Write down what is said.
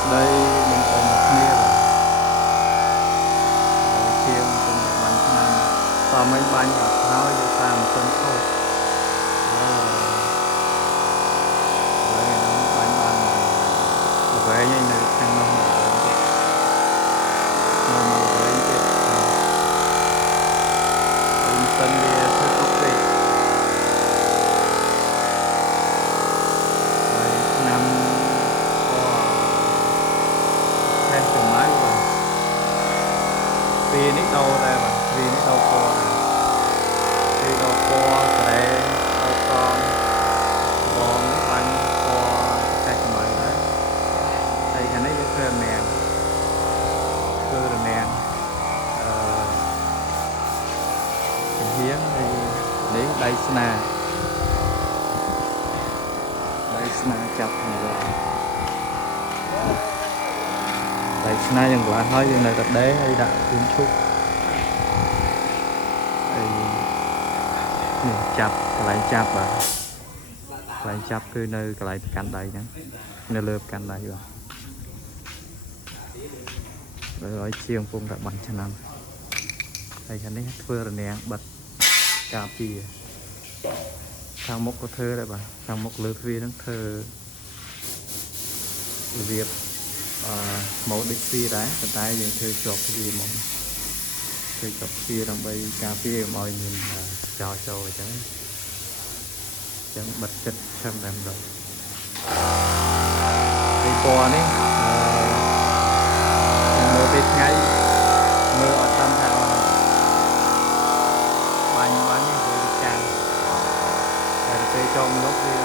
ស្ដីបងប្អូនទាំងគ្នាបាទហើយជាងពុំតែបាញ់ឆ្នាំតមិញបាញ់អត់ហើយយកតាមមិនទាន់ខូចអឺឥឡូវខ្ញុំបាញ់បានល្វែងនៅខាងនោះមកល្វែងទៀតនៅមកល្វែងទៀតហើយមិនទាន់វាធ្វើទុកពេកហើយឆ្នាំខេះចំម៉ៅបាទវានេះដោដែរបាទវានេះដោពណ៌ដែរវាដោពណ៌ស្រែដោកងបងបាញ់ពណ៌ខេះចំម៉ៅដែរហើយខាងនេះយើងធ្វើរនាំងចំហៀងហើយនេះដៃស្នាចាប់ខាងលើដៃស្នាយើងឡើងហើយយើងនៅតែដេរហើយដាក់ជូនឈុកហើយនេះចាប់កន្លែងចាប់បាទកន្លែងចាប់គឺនៅកន្លែងកាន់ដៃហ្នឹងនៅលើកាន់ដៃបាទហើយជាងពងតែបាញ់ឆ្នាំហើយខាងនេះធ្វើរនាំងបិទការពារខាងមុខក៏ធ្វើដែរបាទខាងមុខលើទ្វារហ្នឹងធ្វើរបៀបម៉ូដដូចទ្វារដែរប៉ុន្តែយើងធ្វើជាប់ទ្វារមកធ្វើជាប់ទ្វារដើម្បីការពារកុំឲ្យមានចូលអញ្ចឹងបិទចិត្តធំតែម្ដងពីពណ៌នេះមើលពេលថ្ងៃមើលអត់តាមថាបាញ់នេះវាចាំតែពេលចូលមកលុបវា